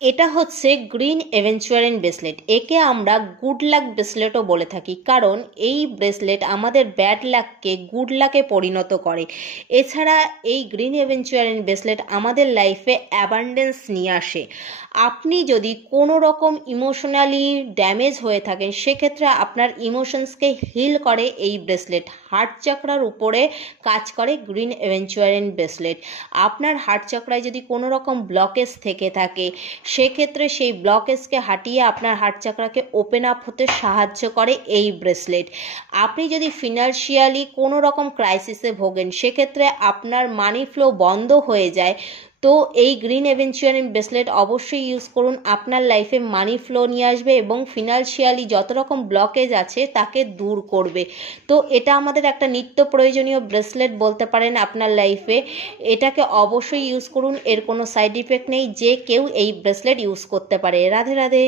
এটা হচ্ছে green এভেঞ্চুয়ারিন bracelet. একে আমরা গুড লাক ব্রেসলেটও বলে থাকি, কারণ এই ব্রেসলেট আমাদের ব্যাড লাককে গুড লাকে পরিণত করে। এছাড়া এই গ্রিন এভেঞ্চুয়ারিন ব্রেসলেট আমাদের লাইফে অ্যাবান্ডেন্স নিয়ে আসে। আপনি যদি কোনো রকম ইমোশনালি ড্যামেজ হয়ে থাকেন, সেক্ষেত্রে আপনার ইমোশনসকে হিল করে এই ব্রেসলেট। হার্ট চাকরার উপরে কাজ করে গ্রিন এভেঞ্চুয়ারিন ব্রেসলেট। আপনার হার্ট চাকরায় যদি কোনো রকম ব্লকেজ থেকে থাকে, সেক্ষেত্রে সেই ব্লকেজকে হাটিয়ে আপনার হার্ট চাকরাকে ওপেন আপ হতে সাহায্য করে এই ব্রেসলেট। আপনি যদি ফিনান্সিয়ালি কোনো রকম ক্রাইসিসে ভোগেন, সেক্ষেত্রে আপনার মানি ফ্লো বন্ধ হয়ে যায়, তো এই গ্রিন এভেঞ্চুয়ারিন ব্রেসলেট অবশ্যই ইউজ করুন। আপনার লাইফে মানি ফ্লো নিয়ে আসবে এবং ফিনান্সিয়ালি যত রকম ব্লকেজ আছে তাকে দূর করবে। তো এটা আমাদের একটা নিত্য প্রয়োজনীয় ব্রেসলেট বলতে পারেন আপনার লাইফে। এটাকে অবশ্যই ইউজ করুন, এর কোনো সাইড ইফেক্ট নেই, যে কেউ এই ব্রেসলেট ইউজ করতে পারে। রাধে রাধে।